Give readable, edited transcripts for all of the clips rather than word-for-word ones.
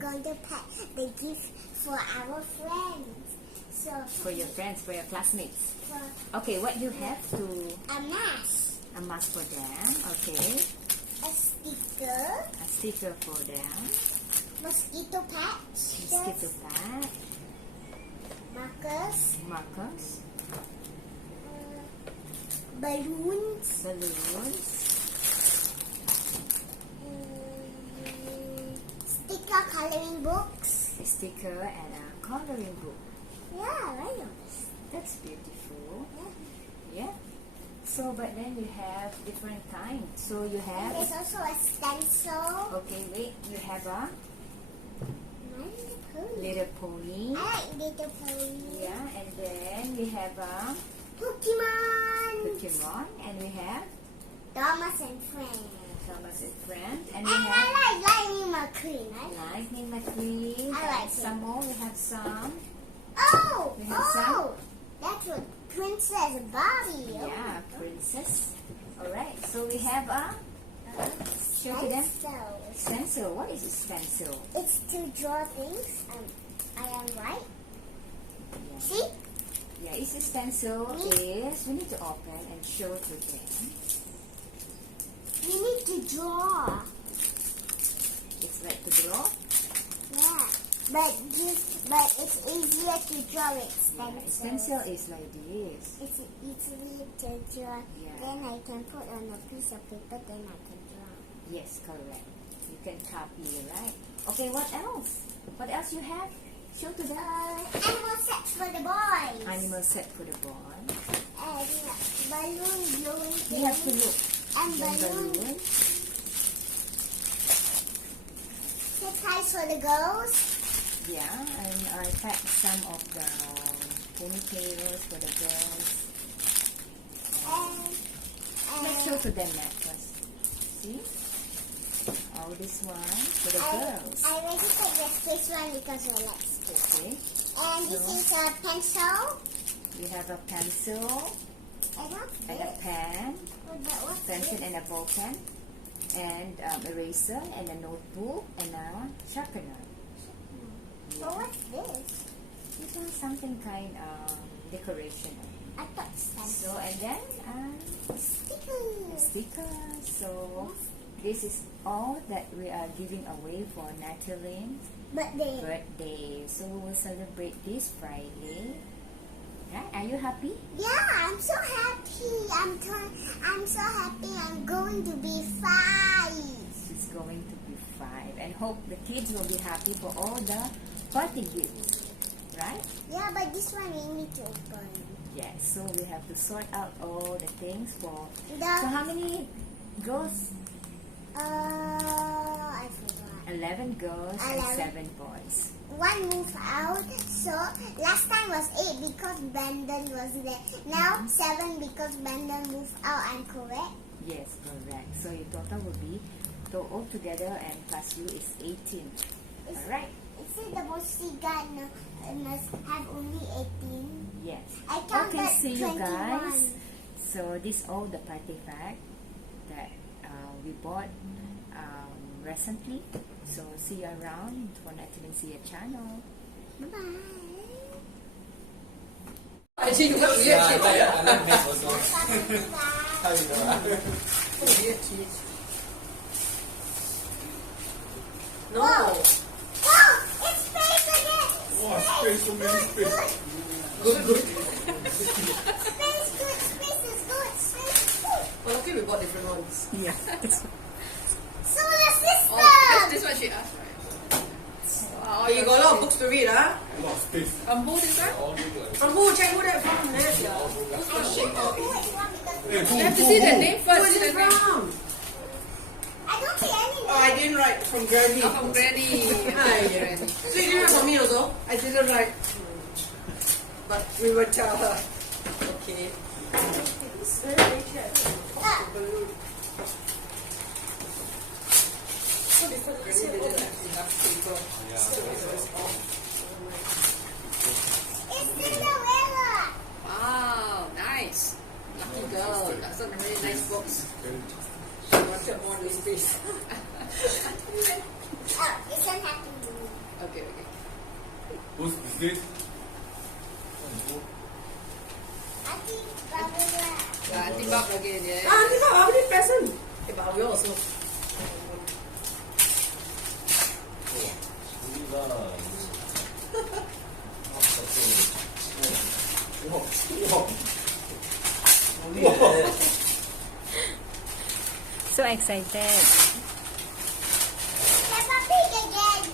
going to pack the gift for our friends. So For your friends, for your classmates. for Okay, what you have to a mask, a mask for them. Okay, a sticker, a sticker for them. mosquito patch, Mosquito pad, markers, markers, balloons, balloons, sticker coloring books. a sticker, and a coloring book. Yeah, right. That's beautiful. Yeah. Yeah. So, but then you have different kinds. So you have. There's also a stencil. Okay, wait. You have a My Little Pony. little pony. I like Little Pony. Yeah, and then we have a Pokemon. Pokemon, and we have Thomas and Friends. Thomas and Friend, and And we have I like Lightning McQueen. Lightning McQueen. I like and some more. We have some. Oh, We have some. that's what Princess Barbie. Yeah, princess. All right. So we have a show to them. Stencil. Stencil. What is a stencil? It's to draw things. I am right. Yeah. See? Yeah, it's a stencil is we need to open and show to them. You need to draw. It's like to draw. Yeah. But it's easier to draw with stencil. Yeah, a stencil is like this. It's easy to draw. Yeah. Then I can put on a piece of paper. Then I can draw. Yes, correct. You can copy, right? Okay, what else? What else you have? Show to them. Animal sets for the boys. Animal set for the boy. And balloon blowing things. You have to look. And Then balloon balloon. ties for the girls. Yeah, and I packed some of the ponytails for the girls. Let's show to them that first. See? All this one for the girls. I already took the space one because I like space. Okay. And this So- is a pencil. You have a pencil And what's and a this? pen, What's pencil this? and a ball pen, and eraser and a notebook and a sharpener. So what's this? This is something kind of decoration. I thought stencil. So and then Stickers. stickers. So this is all that we are giving away for Natalie's But they. birthday. So we will celebrate this Friday. Yeah, are you happy? Yeah, I'm so happy. I'm so happy. I'm going to be 5. It's going to be 5, and hope the kids will be happy for all the party gifts, right? Yeah, but this one we need to open. Yes. So we have to sort out all the things for. So The how many girls? I forgot. 11 girls and 11. 7 boys. One moved out. So last time was 8 because Brandon was there. Now 7 because Brandon moved out. I'm correct. Yes, correct. So your total will be, so all together and plus you is 18. Alright? It said the bossy guy must have only 18. Yes. I counted Okay, see you 21. guys. So this all the party pack that we bought recently. So see you around for Natalie Sia channel. Bye bye. Yeah, I like this also. How you know? No. Oh, it's space again. Wow, space, so many space. Good, good. Space good. Space is good. Space is good. Well, okay, we bought different ones. Yeah. Solar system. Oh, this what she asked, right? Oh, you got a lot of books to read, huh? A lot of space. Ambu, this one? All good like. Ambu, check who that from. There, yeah. I need to do it one because Hey, You have to see the name first. Who is see it the name. from? I don't see any Oh, I didn't write from Granny. Oh, from Granny. Hi, Granny. So you didn't write for me also? I didn't write. But we will tell her. Okay. Granny didn't have enough paper. It's Cinderella. Wow, nice. Lucky girl. That's a really nice box. She wanted more space. Oh, it's unhappy. excited. Peppa Pig again.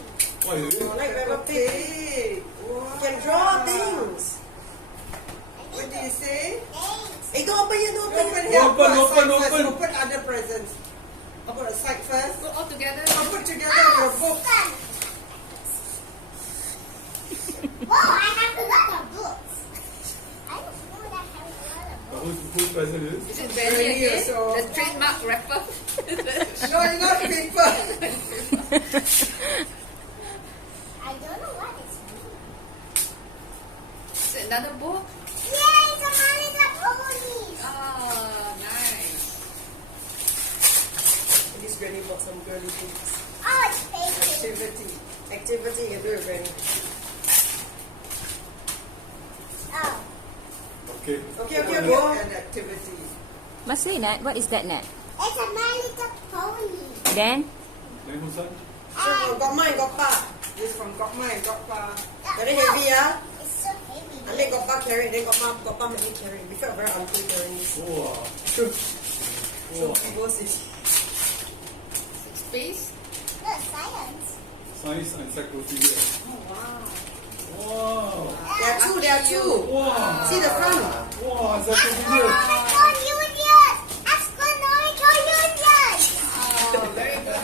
What is it? I like Peppa Pig. You can draw things. What do you say? Thanks. Hey, don't open yet, don't open here. Open, Put open, aside first. open. Open other presents. I'll put aside first. Put all together. I'll put together your book. Fun. Whoa, I have a lot of books. I don't know that I have a lot of books. Whose present is? Is it Bernie Benny again? also. The trademark rapper. No, it's not paper. I don't know what it's mean. Is it another book? Yay, it's a My Little Pony. Oh, nice. This Granny bought some girly things. Oh, it's paper. Activity you can do it, Granny. Oh, Okay. Okay. An activity. Must say, Nat, what is that, Nat? it's a My Little Pony. Then? Then who's that? So, got mine, got pa. This from got mine, got pa. Very No, heavy, ah. it's so heavy. I make got pa carry, then got pa make me carry. We felt very uncool carrying this. Wow. So Wow. people say, Space. No, science. Science encyclopedia. Oh, wow. Wow. there are two. Wow. See the front? Wow, encyclopedia. Astronomical Union! Astronomical Union! Oh, very good.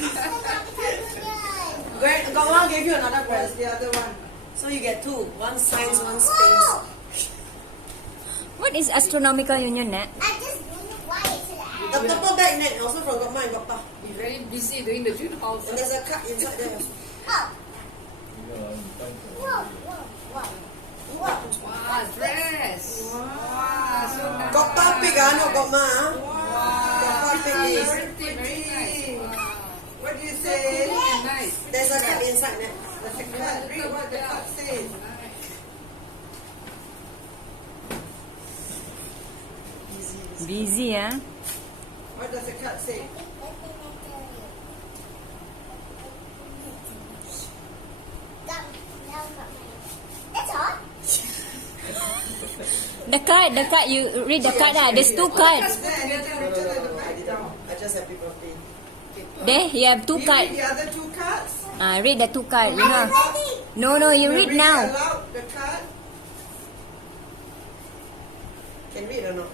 Astronomical Union! Got one gave you another present, the other one. So you get two. One science, one space. Whoa! What is Astronomical Union, Nat? I just don't know why it's an The purple bag net also from got mine, got pa. Be very busy doing the dream house. And there's a card inside there. Oh, whoa, whoa, whoa. Whoa. Wow, dress. Wow, so nice. Got pa pig, ah, no got ma. ah. Got pa pig is. Very pretty, very nice. Wow. What do you say? Very nice. There's a card inside there. There's a card. Read what the card says. Busy, ah? What does the card say? That's all? The card, you read the card, ah. There's two cards. Is there anything written at the back? No. I just happy birthday. There, you have two You read cards. the other two cards? Read the two cards, you I'm know. ready. No, you Can read read now. aloud the card? Can read or not?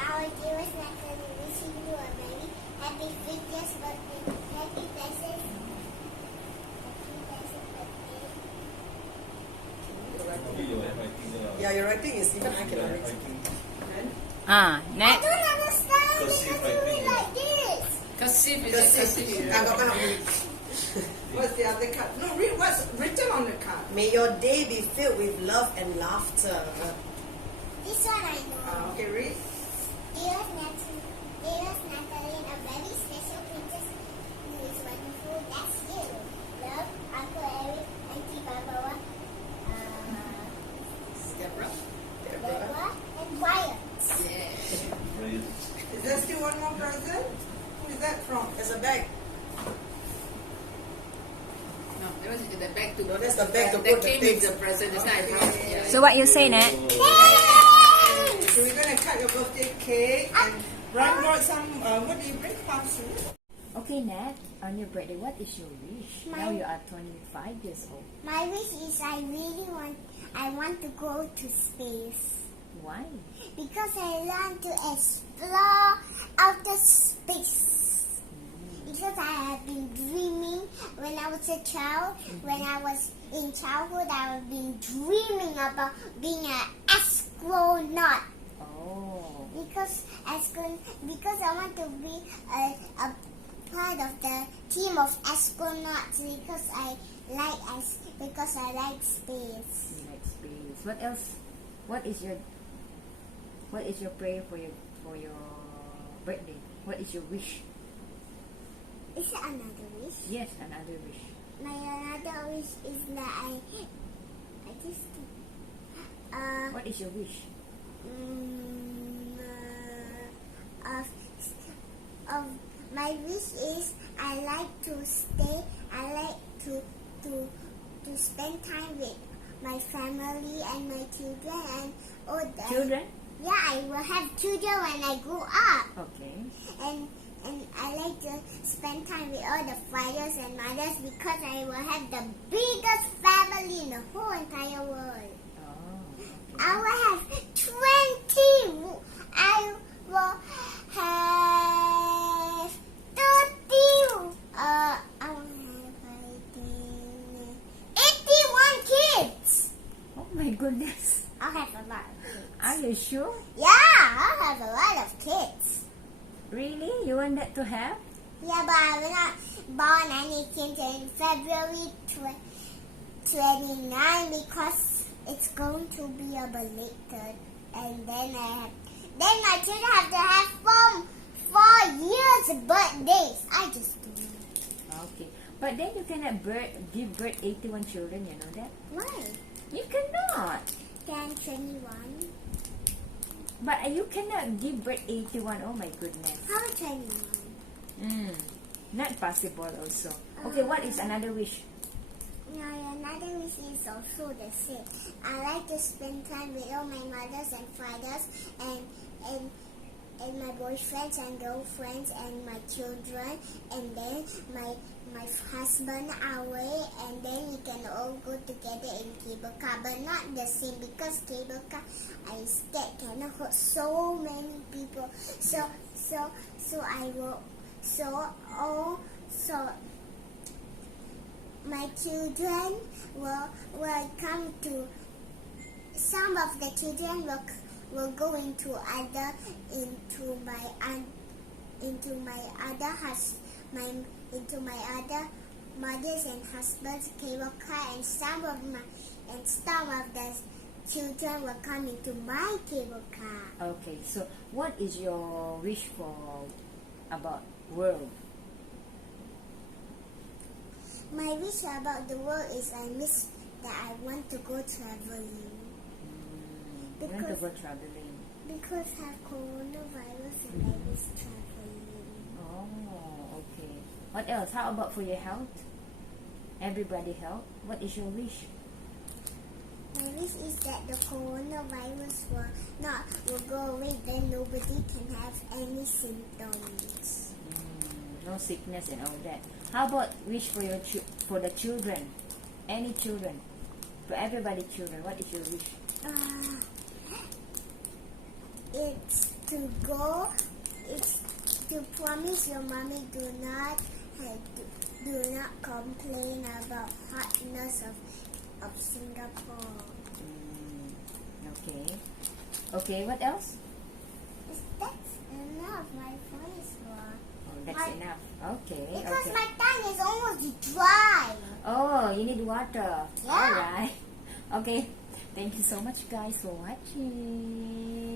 Our dearest Natalie, wishing you a very happy 50th birthday. Happy blessed. Happy blessed birthday. Yeah, your writing is even I cannot read. I Nat. don't understand. Cursive Because you read writing. like this. Cursive, is Just it say, cursive? I got my read. What's the other card? No, read what's written on the card. May your day be filled with love and laughter. This one I know. Okay, read. Dearest Natalie, a very special princess who is wonderful. That's you. Love, Uncle Eric, Auntie Barbara, Deborah. Deborah, and Wyatt. Yeah. Is there still one more present? Who is that from? There's a bag. No, that was the bag to. No, that's the bag to that put the came things. with the present. That's why I brought. Yeah. So what you say, Nat? Thanks! So we're going to cut your birthday cake and Brian brought some, what do you bring? Parsley? Okay, Nat, on your birthday, what is your wish? Now you are 25 years old. My wish is I want to go to space. Why? Because I want to explore outer space. Because I have been dreaming when I was a child. When I was in childhood, I have been dreaming about being an astronaut. Oh. Because I want to be a part of the team of astronauts. Because I like space. You like space. What else? What is your prayer for your birthday? What is your wish? Is it another wish? Yes, another wish. My another wish is that I just What is your wish? of my wish is I like to spend time with my family and my children and all the Children? Yeah, I will have children when I grow up. Okay. And I like to spend time with all the fathers and mothers because I will have the biggest family in the whole entire world. Oh, I okay. will have 20. I will have 30. I will have, I think, 81 kids. Oh my goodness. I'll have a lot of kids. Are you sure? Yeah, I'll have a lot of kids. Really? You want that to have? Yeah, but I will not born anything in February 29 because it's going to be a belated, and then my children have to have 4 years birthdays. I just don't know. Okay. But then you cannot give birth 81 children, you know that? Why? You cannot. Can 21? But you cannot give birth 81. Oh my goodness. How 21? Not possible also. Okay, what is another wish? No, another wish is also the same. I like to spend time with all my mothers and fathers and my boyfriends and girlfriends and my children, and then my husband away, and then we can all go together in cable car, but not the same because cable car I scared cannot hold so many people. So my children will come to. Some of the children will go into my other mothers and husbands cable car, and some of the children will come into my cable car. Okay, so what is your wish for about world? My wish about the world is I want to go traveling. You want to Because- go traveling? Because I have coronavirus and I miss traveling. Oh, okay. What else? How about for your health? Everybody health? What is your wish? My wish is that the coronavirus will go away, then nobody can have any symptoms. No sickness and all that. How about wish for your for the children? Any children? For everybody children, what is your wish? It's to promise your mommy do not complain about hotness of Singapore. Okay. Okay, what else? That's enough. My phone is full. Oh, that's My- enough. Okay, Because okay. my tongue is almost dry. Oh, you need water. Yeah. Alright. Okay. Thank you so much guys for watching.